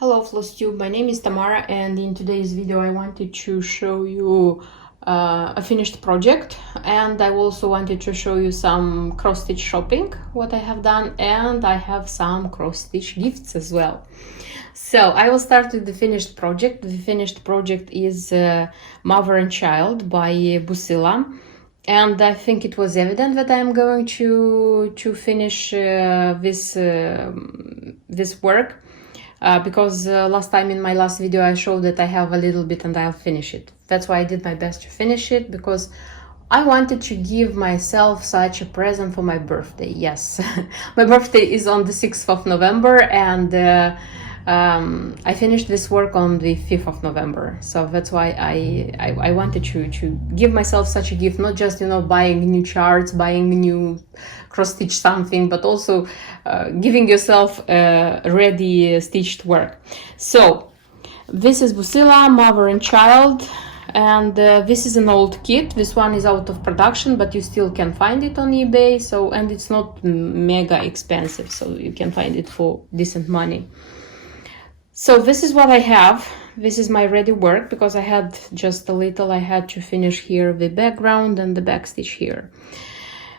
Hello FlossTube, my name is Tamara, and in today's video I wanted to show you a finished project, and I also wanted to show you some cross-stitch shopping, what I have done, and I have some cross-stitch gifts as well. So I will start with the finished project. The finished project is Mother and Child by Bucilla, and I think it was evident that I'm going to finish this work. Because last time in my last video I showed that I have a little bit and I'll finish it. That's why I did my best to finish it, because I wanted to give myself such a present for my birthday. Yes, my birthday is on the 6th of November, and I finished this work on the 5th of November. So that's why I wanted to give myself such a gift, not just, buying new charts, buying new cross-stitch something, but also giving yourself ready stitched work. So this is Bucilla, Mother and Child, and this is an old kit. This one is out of production, but you still can find it on eBay. So, and it's not mega expensive, so you can find it for decent money. So this is what I have. This is my ready work, because I had just a little. I had to finish here the background and the back stitch here.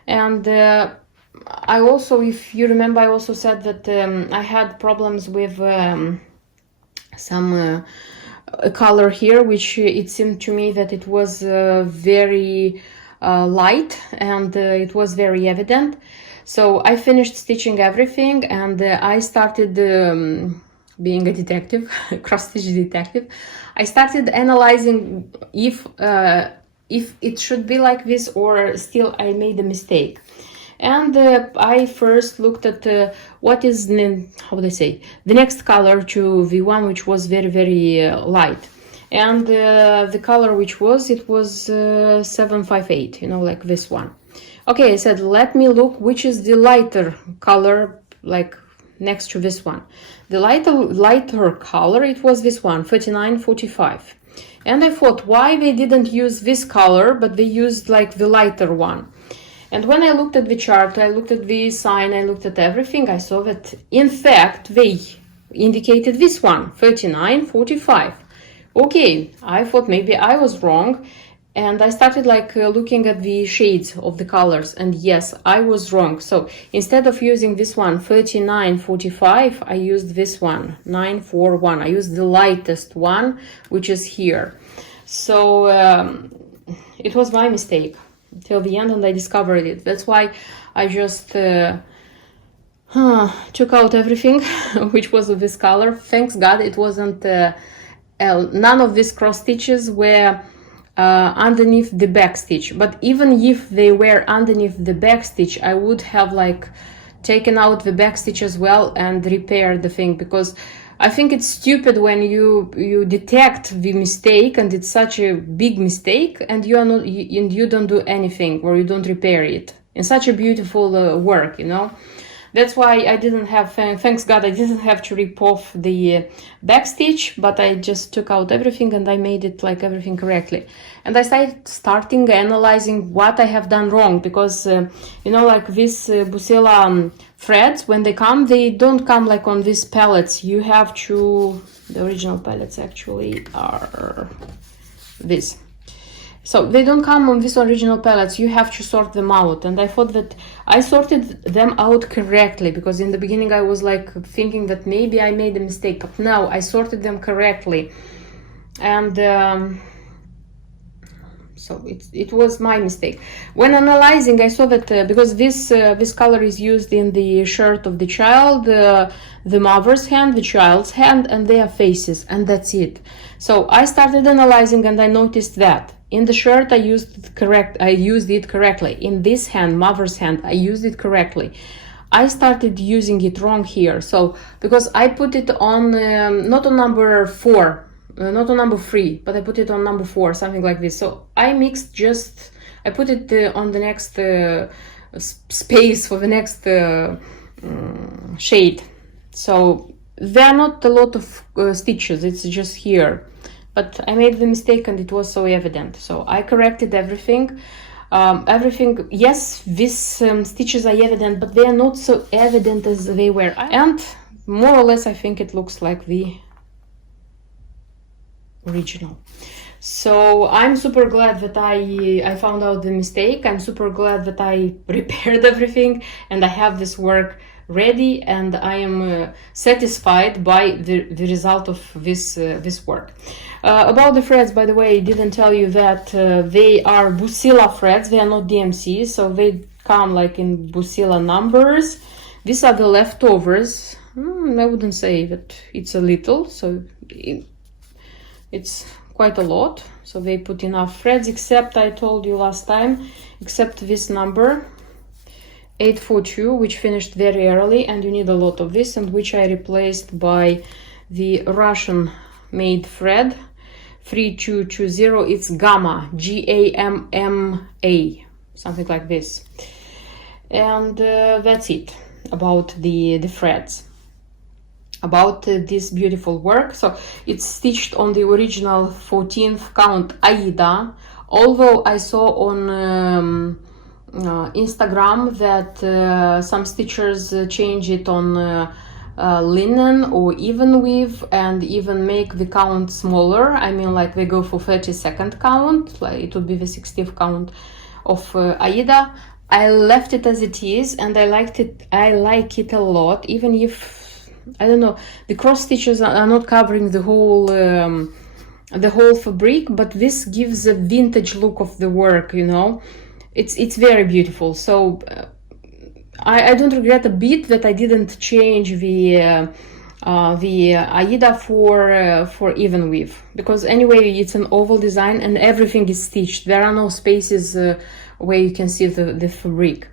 And I also, if you remember, I also said that I had problems with some color here, which it seemed to me that it was very light, and it was very evident. So I finished stitching everything, and I started being a detective, cross-stitch detective. I started analyzing if it should be like this, or still I made a mistake. And I first looked at what is, how would I say, the next color to the one which was very, very light. And the color which was, it was 758, like this one. Okay, I said, let me look which is the lighter color, like next to this one. The lighter color, it was this one, 3945. And I thought, why they didn't use this color, but they used like the lighter one. And when I looked at the chart, I looked at the sign, I looked at everything, I saw that in fact they indicated this one, 3945. Okay, I thought maybe I was wrong, and I started looking at the shades of the colors, and yes, I was wrong. So instead of using this one, 3945, I used this one, 941. I used the lightest one, which is here. So it was my mistake till the end, and I discovered it. That's why I just took out everything which was of this color. Thanks God it wasn't none of these cross stitches were underneath the back stitch, but even if they were underneath the back stitch, I would have taken out the back stitch as well and repaired the thing, because I think it's stupid when you detect the mistake, and it's such a big mistake, and you don't do anything, or you don't repair it in such a beautiful work, That's why I didn't have, thanks God, I didn't have to rip off the back stitch, but I just took out everything and I made it everything correctly. And I started analyzing what I have done wrong, because, this Bucilla threads, when they don't come on these pallets. You have to, the original pallets actually are this. So they don't come on these original pallets, you have to sort them out. And I thought that I sorted them out correctly, because in the beginning I was thinking that maybe I made a mistake, but no, I sorted them correctly. And so it was my mistake. When analyzing, I saw that because this color is used in the shirt of the child, the mother's hand, the child's hand, and their faces, and that's it. So I started analyzing, and I noticed that in the shirt I used it correctly. In this hand, mother's hand, I used it correctly. I started using it wrong here. So because I put it on not on number 4, not on number 3, but I put it on number 4, something like this. So I mixed I put it on the next space for the next shade. So there are not a lot of stitches, it's just here. But I made the mistake, and it was so evident. So I corrected everything. Yes, these stitches are evident, but they are not so evident as they were. And more or less, I think it looks like the original. So I'm super glad that I found out the mistake. I'm super glad that I repaired everything and I have this work ready, and I am satisfied by the result of this work. About the threads, by the way, I didn't tell you that they are Bucilla threads. They are not DMC, so they come like in Bucilla numbers. These are the leftovers. I wouldn't say that it's a little, so it's quite a lot. So they put enough threads, except I told you last time, except this number 842, which finished very early, and you need a lot of this, and which I replaced by the Russian made thread 3220. It's Gamma, Gamma, something like this. And that's it about the threads. About this beautiful work. So it's stitched on the original 14th count Aida, although I saw on Instagram that some stitchers change it on linen or even weave, and even make the count smaller. I mean, like they go for 32nd count, like it would be the 60th count of Aida. I left it as it is, and I liked it. I like it a lot, even if I don't know, the cross stitches are not covering the whole fabric, but this gives a vintage look of the work, you know. It's very beautiful. So I don't regret a bit that I didn't change the Aida for even weave, because anyway it's an oval design and everything is stitched. There are no spaces where you can see the fabric.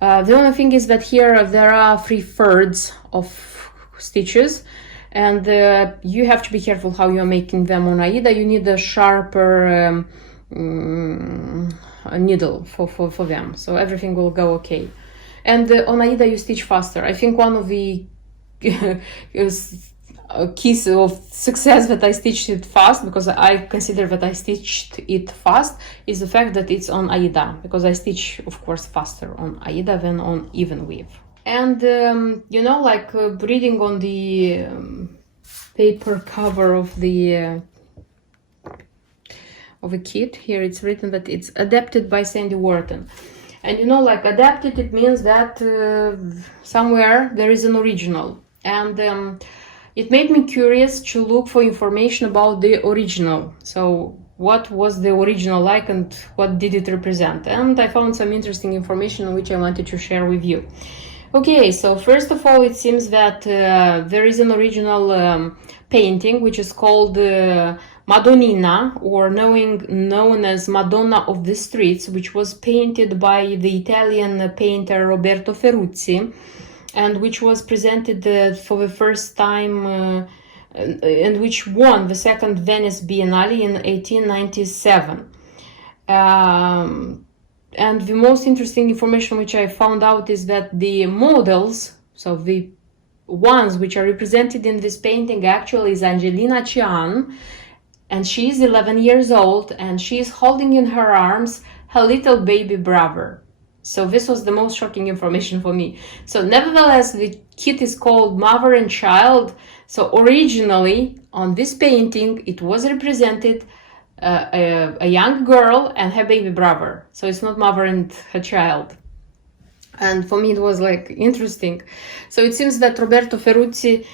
The only thing is that here there are 3/3 of stitches, and you have to be careful how you're making them on Aida. You need a sharper needle for them, so everything will go okay. And on Aida you stitch faster. I think one of the keys of success that I stitched it fast, because I consider that I stitched it fast, is the fact that it's on Aida, because I stitch of course faster on Aida than on even weave. And you know, like reading on the paper cover of the kit, here it's written that it's adapted by Sandy Wharton. And you know, like adapted, it means that somewhere there is an original. And it made me curious to look for information about the original. So what was the original like and what did it represent? And I found some interesting information which I wanted to share with you. Okay, so first of all, it seems that there is an original painting which is called Madonnina, or known as Madonna of the Streets, which was painted by the Italian painter Roberto Ferruzzi, and which was presented for the first time and which won the second Venice Biennale in 1897. And the most interesting information which I found out is that the models, so the ones which are represented in this painting, actually is Angelina Cian, and she is 11 years old, and she is holding in her arms her little baby brother. So this was the most shocking information for me. So nevertheless, the kit is called Mother and Child. So originally on this painting, it was represented a young girl and her baby brother. So it's not mother and her child. And for me it was like interesting. So it seems that Roberto Ferruzzi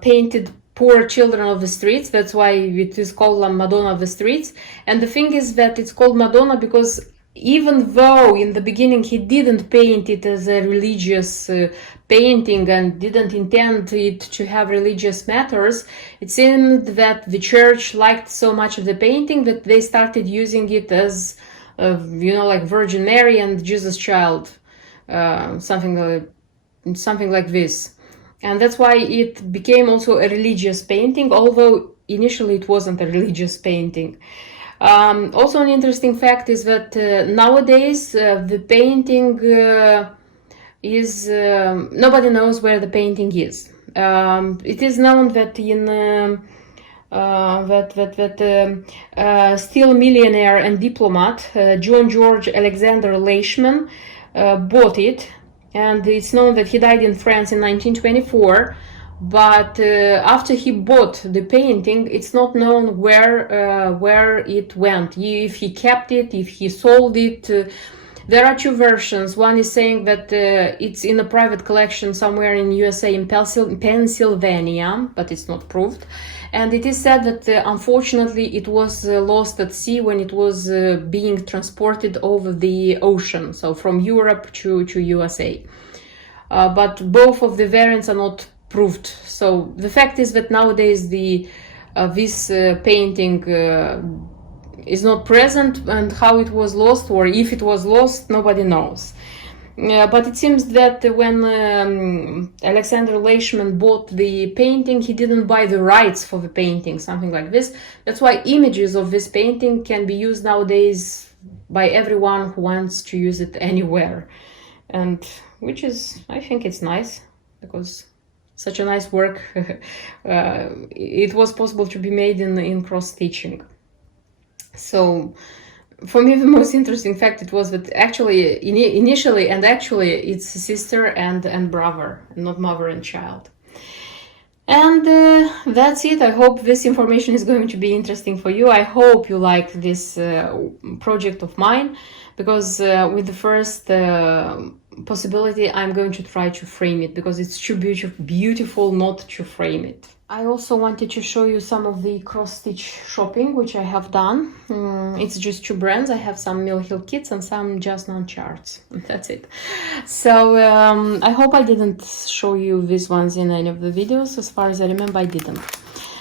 painted poor children of the streets. That's why it is called La Madonna of the Streets. And the thing is that it's called Madonna because even though in the beginning he didn't paint it as a religious painting and didn't intend it to have religious matters, it seemed that the church liked so much of the painting that they started using it as, you know, like Virgin Mary and Jesus Child, something like this. And that's why it became also a religious painting, although initially it wasn't a religious painting. Also an interesting fact is that nowadays the painting is nobody knows where the painting is. It is known that in still millionaire and diplomat John George Alexander Leishman bought it, and it's known that he died in France in 1924. but after he bought the painting, it's not known where it went, if he kept it, if he sold it. There are two versions. One is saying that it's in a private collection somewhere in USA, in Pennsylvania, but it's not proved. And it is said that unfortunately it was lost at sea when it was being transported over the ocean, so from Europe to USA. But both of the variants are not proved. So the fact is that nowadays this painting is not present, and how it was lost, or if it was lost, nobody knows. But it seems that when Alexander Leishman bought the painting, he didn't buy the rights for the painting, something like this. That's why images of this painting can be used nowadays by everyone who wants to use it anywhere. And which is, I think it's nice, because such a nice work, it was possible to be made in cross-stitching. So for me, the most interesting fact it was that actually, initially and actually, it's sister and brother, not mother and child. And that's it. I hope this information is going to be interesting for you. I hope you like this project of mine, because with the first possibility, I'm going to try to frame it, because it's too beautiful not to frame it. I also wanted to show you some of the cross-stitch shopping which I have done. It's just two brands. I have some Mill Hill kits and some Just None charts. That's it. So I hope I didn't show you these ones in any of the videos. As far as I remember, I didn't.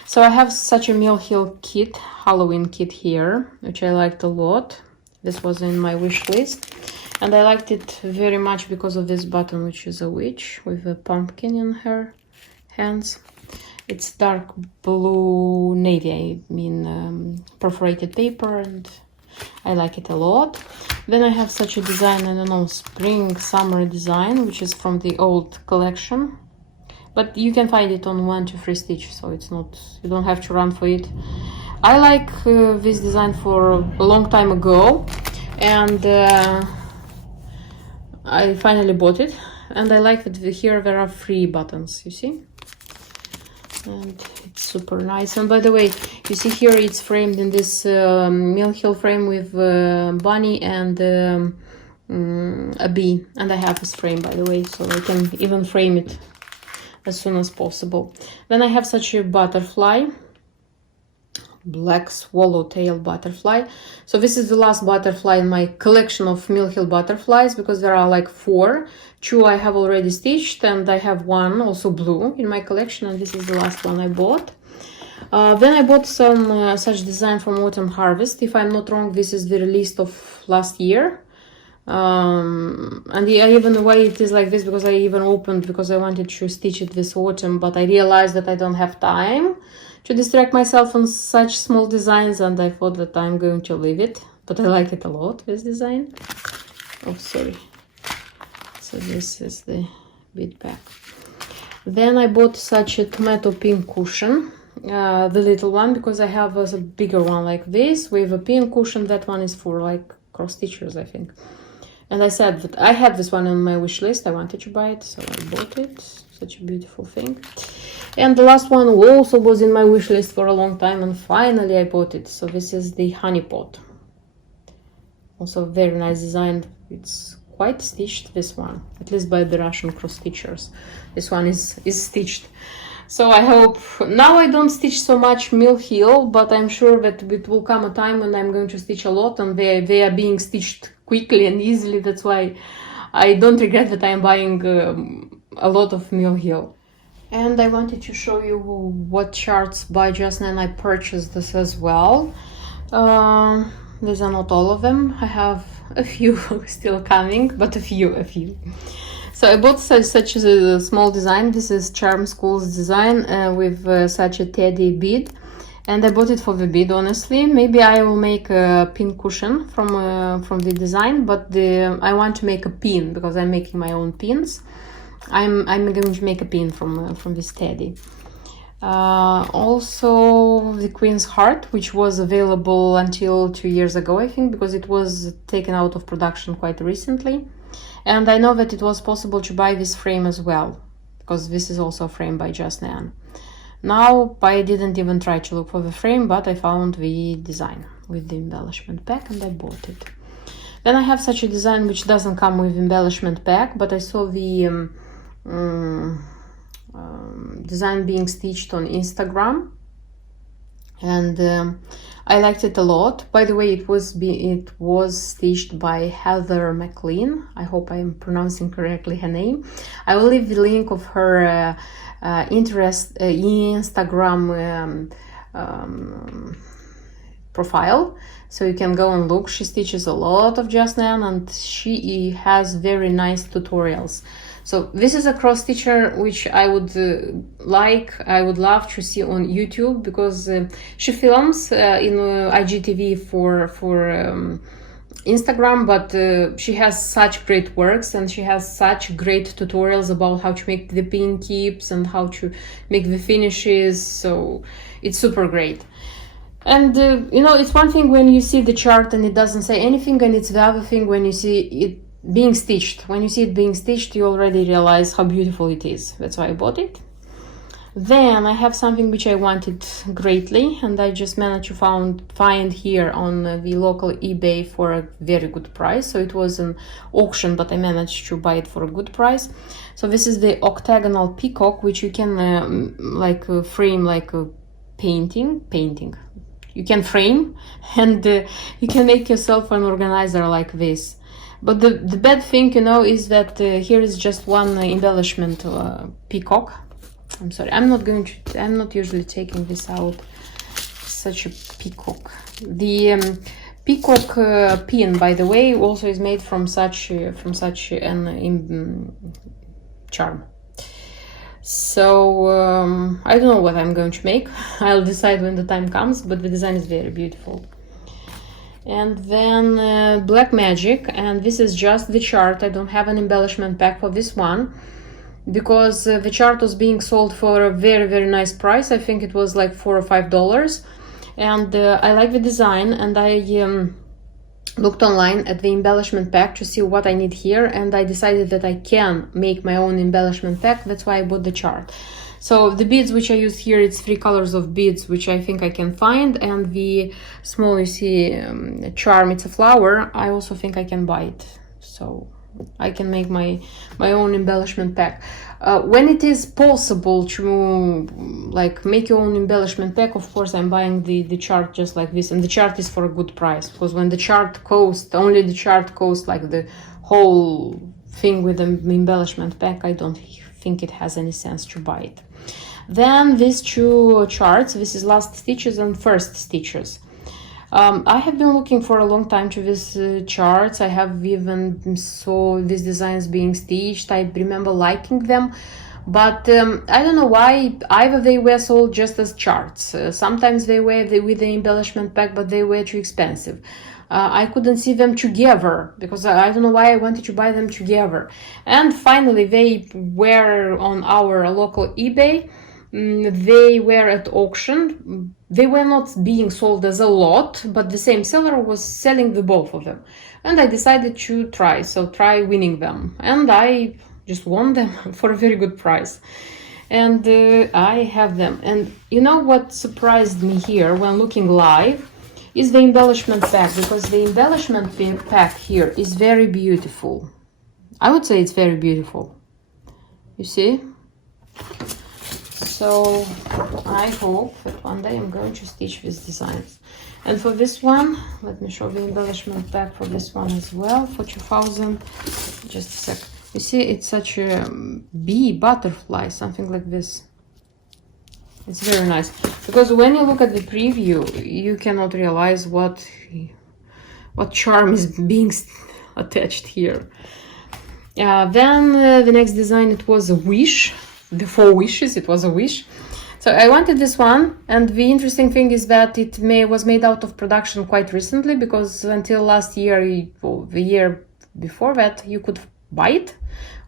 So I have such a Mill Hill kit, Halloween kit here, which I liked a lot. This was in my wish list. And I liked it very much because of this button, which is a witch with a pumpkin in her hands. It's dark blue navy, I mean perforated paper, and I like it a lot. Then I have such a design, I don't know, spring summer design, which is from the old collection, but you can find it on 1 to 3 stitch, so it's not, you don't have to run for it. I like this design for a long time ago, and I finally bought it, and I like that here there are 3 buttons, you see, and it's super nice. And by the way, you see here it's framed in this Mill Hill frame with bunny and a bee, and I have this frame, by the way, so I can even frame it as soon as possible. Then I have such a butterfly, black swallowtail butterfly. So this is the last butterfly in my collection of Mill Hill butterflies, because there are like 4. 2 I have already stitched, and I have 1 also blue in my collection, and this is the last one I bought. Then I bought some such design from Autumn Harvest. If I'm not wrong, this is the release of last year. And even the way it is like this, because I even opened, because I wanted to stitch it this autumn, but I realized that I don't have time to distract myself on such small designs, and I thought that I'm going to leave it, but I like it a lot, this design. Oh, sorry. So this is the bead pack. Then I bought such a tomato pin cushion, the little one, because I have a bigger one like this with a pin cushion. That one is for like cross stitchers, I think. And I said that I had this one on my wish list. I wanted to buy it, so I bought it. Such a beautiful thing. And the last one also was in my wish list for a long time, and finally I bought it. So this is the Honeypot. Also very nice design. It's quite stitched, this one, at least by the Russian cross stitchers. This one is stitched. So I hope, now I don't stitch so much Mill Hill, but I'm sure that it will come a time when I'm going to stitch a lot, and they are being stitched quickly and easily. That's why I don't regret that I'm buying a lot of Mill Hill. And I wanted to show you what charts by Just None I purchased this as well. These are not all of them. I have a few still coming, but a few. So I bought such a small design. This is Charm School's design with such a teddy bead, and I bought it for the bead. Honestly, maybe I will make a pin cushion from the design, but I want to make a pin because I'm making my own pins. I'm going to make a pin from this teddy. Also the Queen's Heart, which was available until 2 years ago, I think, because it was taken out of production quite recently. And I know that it was possible to buy this frame as well, because this is also a frame by Just Nan. Now I didn't even try to look for the frame, but I found the design with the embellishment pack and I bought it. Then I have such a design which doesn't come with embellishment pack, but I saw the design being stitched on Instagram, and I liked it a lot. By the way, it was stitched by Heather McLean. I hope I'm pronouncing correctly her name. I will leave the link of her Instagram profile, so you can go and look. She stitches a lot of Just Nan, and she has very nice tutorials. So this is a cross stitcher which I would love to see on YouTube, because she films in IGTV for Instagram, but she has such great works and she has such great tutorials about how to make the pin keeps and how to make the finishes, so it's super great. And you know, it's one thing when you see the chart and it doesn't say anything, and it's the other thing when you see it being stitched. When you see it being stitched, you already realize how beautiful it is. That's why I bought it. Then I have something which I wanted greatly, and I just managed to find here on the local eBay for a very good price. So it was an auction, but I managed to buy it for a good price. So this is the octagonal peacock, which you can frame like a painting. You can frame, and you can make yourself an organizer like this. But the bad thing, you know, is that here is just one embellishment peacock. I'm sorry, I'm not usually taking this out. Such a peacock. The peacock pin, by the way, also is made from such an charm. So I don't know what I'm going to make. I'll decide when the time comes, but the design is very beautiful. And then Black Magic, and this is just the chart. I don't have an embellishment pack for this one, because the chart was being sold for a very nice price. I think it was like $4 or $5, and I like the design, and I looked online at the embellishment pack to see what I need here, and I decided that I can make my own embellishment pack. That's why I bought the chart. So the beads which I use here, it's 3 colors of beads which I think I can find, and the small, you see, charm, it's a flower. I also think I can buy it, so I can make my own embellishment pack. When it is possible to like make your own embellishment pack, of course I'm buying the chart just like this, and the chart is for a good price, because when the chart costs, only the chart costs like the whole thing with the embellishment pack, I don't think it has any sense to buy it. Then these 2 charts, this is last stitches and first stitches. I have been looking for a long time to these charts. I have even saw these designs being stitched. I remember liking them, but I don't know why. Either they were sold just as charts, sometimes they were with the embellishment pack, but they were too expensive. I couldn't see them together, because I don't know why I wanted to buy them together. And finally they were on our local eBay. They were at auction. They were not being sold as a lot, but the same seller was selling the both of them, and I decided to try winning them, and I just won them for a very good price, and I have them. And you know what surprised me here when looking live is the embellishment pack, because the embellishment pack here is very beautiful. I would say it's very beautiful, you see. So I hope that one day I'm going to stitch these designs. And for this one, let me show the embellishment pack for this one as well, for 2000. Just a sec. You see, it's such a bee, butterfly, something like this. It's very nice, because when you look at the preview, you cannot realize what charm is being attached here. Then the next design, it was a wish. The 4 wishes, it was a wish. So I wanted this one, and the interesting thing is that it was made out of production quite recently, because until last year, or the year before that, you could buy it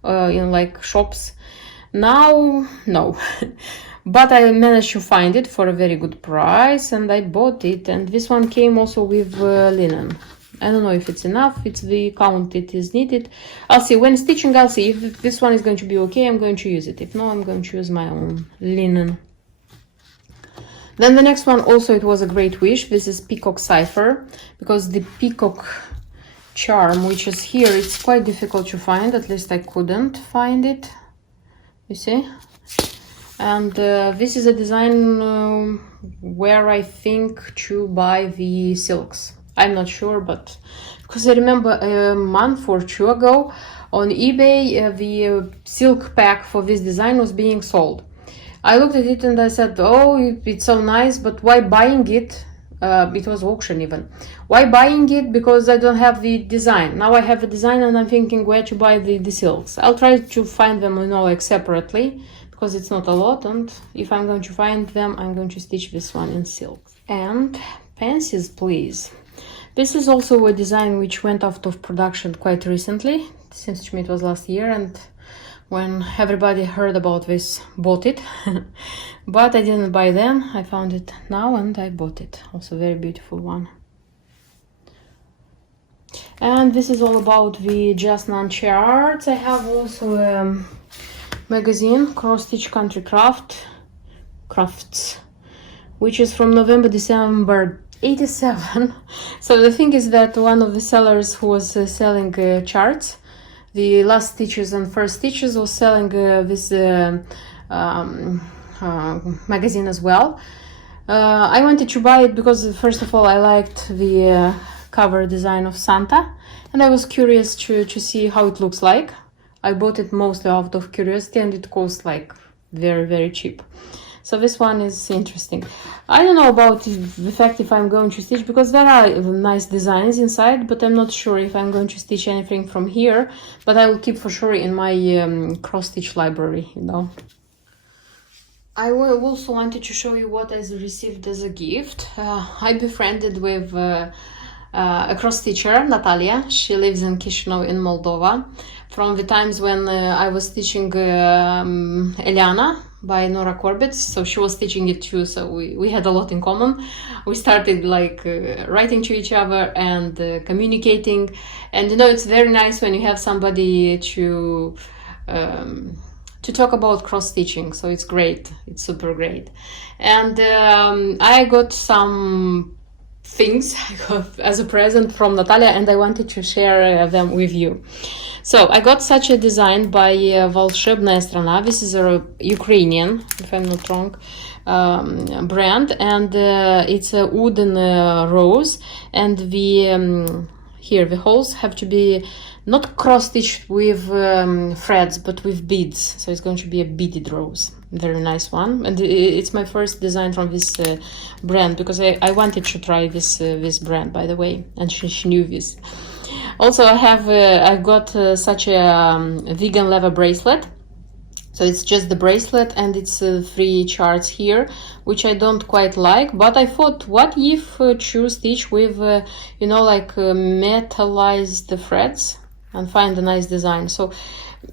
in like shops. Now, no. But I managed to find it for a very good price, and I bought it. And this one came also with linen. I don't know if it's enough, it's the count it is needed. I'll see. When stitching, I'll see. If this one is going to be okay, I'm going to use it. If no, I'm going to use my own linen. Then the next one, also it was a great wish. This is Peacock Cipher, because the peacock charm, which is here, it's quite difficult to find. At least I couldn't find it. You see? And this is a design where I think to buy the silks. I'm not sure, but because I remember a month or two ago on eBay, the silk pack for this design was being sold. I looked at it and I said, oh, it's so nice, but why buying it? It was auction even. Why buying it? Because I don't have the design. Now I have a design and I'm thinking where to buy the silks. I'll try to find them, you know, like separately, because it's not a lot, and if I'm going to find them, I'm going to stitch this one in silk. And pansies, please. This is also a design which went out of production quite recently. It seems to me it was last year, and when everybody heard about this, bought it. But I didn't buy then. I found it now and I bought it. Also very beautiful one. And this is all about the Just None charts. I have also a magazine, Cross Stitch Country Crafts, which is from November, December 87. So the thing is that one of the sellers who was selling charts, the last stitches and first stitches, was selling this magazine as well. I wanted to buy it because first of all I liked the cover design of Santa, and I was curious to see how it looks like. I bought it mostly out of curiosity, and it cost like very cheap. So this one is interesting. I don't know about the fact if I'm going to stitch, because there are nice designs inside, but I'm not sure if I'm going to stitch anything from here. But I will keep for sure in my cross-stitch library, you know. I also wanted to show you what I received as a gift. I befriended with a cross-stitcher, Natalia. She lives in Chisinau in Moldova. From the times when I was stitching Eliana by Nora Corbett, so she was stitching it too, so we had a lot in common. We started like writing to each other and communicating, and you know, it's very nice when you have somebody to talk about cross stitching, so it's great, it's super great. And I got some things as a present from Natalia, and I wanted to share them with you. So I got such a design by Волшебная страна. This is a Ukrainian, if I'm not wrong, brand, and it's a wooden rose, and the here the holes have to be not cross-stitched with threads, but with beads, so it's going to be a beaded rose. Very nice one, and it's my first design from this brand, because I wanted to try this brand, by the way, and she knew this. Also, I got such a vegan leather bracelet. So it's just the bracelet, and it's 3 charts here, which I don't quite like. But I thought, what if to stitch with, you know, like metallized threads and find a nice design. So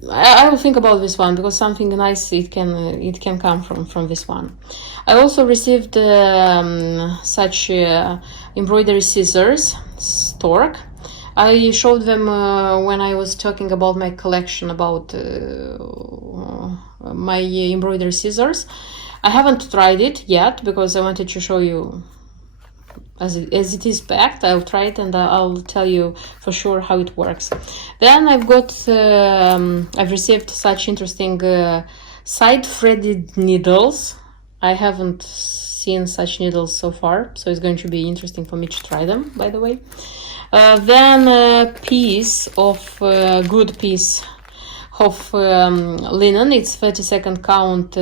I will think about this one, because something nice it can come from this one. I also received such embroidery scissors, stork. I showed them when I was talking about my collection, about my embroidery scissors. I haven't tried it yet, because I wanted to show you as it is packed. I'll try it and I'll tell you for sure how it works. Then I've received such interesting side threaded needles. I haven't seen such needles so far, so it's going to be interesting for me to try them, by the way. Then a piece of good piece of linen. It's 32nd count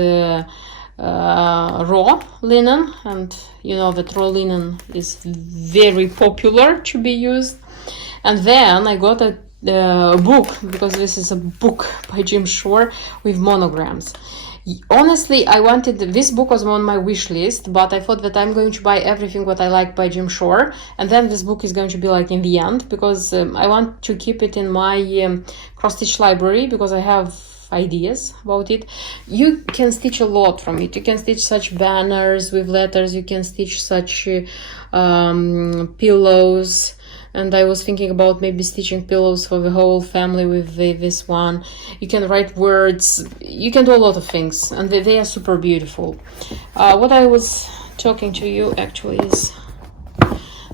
raw linen, and you know that raw linen is very popular to be used. And then I got a book, because this is a book by Jim Shore with monograms. Honestly, I wanted, this book was on my wish list, but I thought that I'm going to buy everything what I like by Jim Shore, and then this book is going to be like in the end, because I want to keep it in my cross-stitch library, because I have ideas about it. You can stitch a lot from it. You can stitch such banners with letters, you can stitch such pillows, and I was thinking about maybe stitching pillows for the whole family with this one. You can write words, you can do a lot of things, and they are super beautiful. What I was talking to you actually is,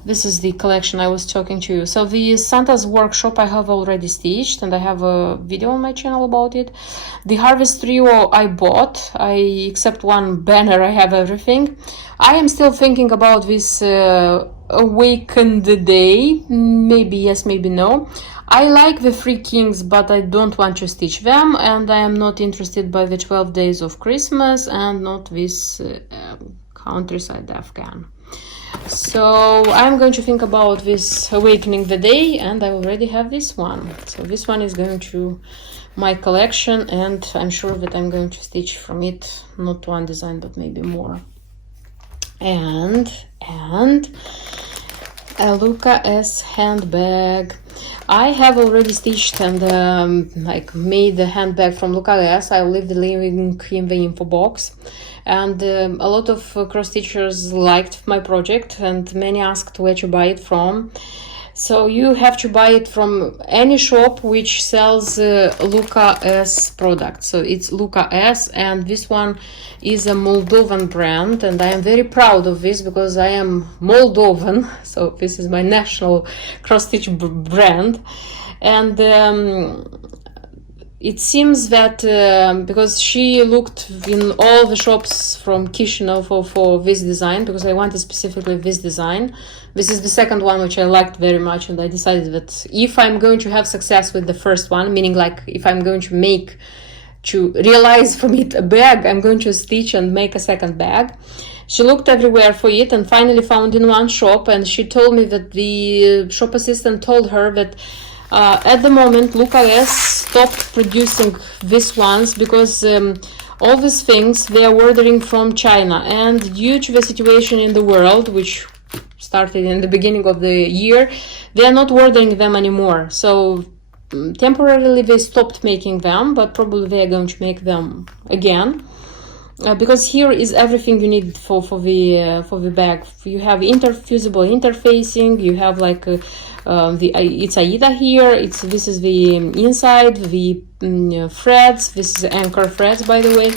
this is the collection I was talking to you. So the Santa's workshop I have already stitched, and I have a video on my channel about it. The Harvest Trio I bought, except one banner, I have everything. I am still thinking about this Awakened Day, maybe yes, maybe no. I like the Three Kings, but I don't want to stitch them, and I am not interested by the 12 Days of Christmas, and not this Countryside Afghan. So I'm going to think about this Awakening the Day, and I already have this one. So this one is going to my collection, and I'm sure that I'm going to stitch from it not one design but maybe more. And a Luca S handbag. I have already stitched and like made the handbag from Luca S. I'll leave the link in the info box. And a lot of cross stitchers liked my project, and many asked where to buy it from. So you have to buy it from any shop which sells Luca S products. So it's Luca S, and this one is a Moldovan brand, and I am very proud of this because I am Moldovan. So this is my national cross stitch brand. And it seems that because she looked in all the shops from Chisinau for this design, because I wanted specifically this design. This is the second one which I liked very much, and I decided that if I'm going to have success with the first one, meaning like if I'm going to realize from it a bag, I'm going to stitch and make a second bag. She looked everywhere for it and finally found in one shop, and she told me that the shop assistant told her that at the moment Luca S stopped producing these ones because all these things they are ordering from China, and due to the situation in the world, which started in the beginning of the year, they are not ordering them anymore. So temporarily they stopped making them, but probably they are going to make them again. Because here is everything you need for the bag. You have fusible interfacing. You have like it's Aida here. This is the inside, the threads. This is anchor threads, by the way,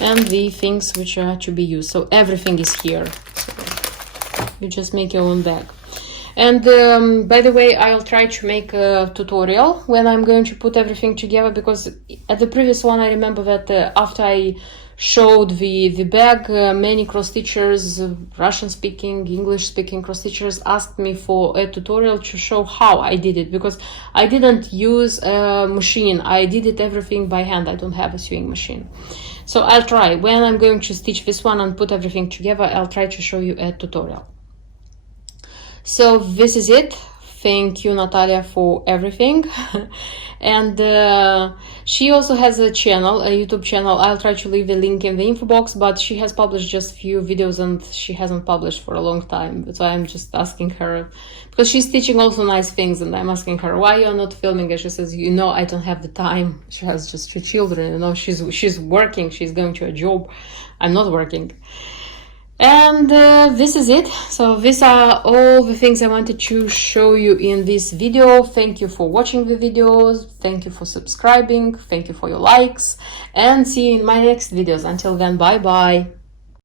and the things which are to be used. So everything is here. So you just make your own bag. And by the way, I'll try to make a tutorial when I'm going to put everything together, because at the previous one I remember that after I showed the bag, many cross stitchers, Russian speaking, English speaking cross stitchers asked me for a tutorial to show how I did it, because I didn't use a machine. I did it everything by hand. I don't have a sewing machine. So I'll try when I'm going to stitch this one and put everything together. I'll try to show you a tutorial. So this is it. Thank you, Natalia, for everything. And she also has a channel, a YouTube channel. I'll try to leave the link in the info box, but she has published just few videos and she hasn't published for a long time. That's why I'm just asking her, because she's teaching also nice things, and I'm asking her, why you're not filming it? She says, you know, I don't have the time. She has just 2 children, you know, she's working, she's going to a job. I'm not working. And this is it. So these are all the things I wanted to show you in this video. Thank you for watching the videos. Thank you for subscribing. Thank you for your likes. And see you in my next videos. Until then, bye bye.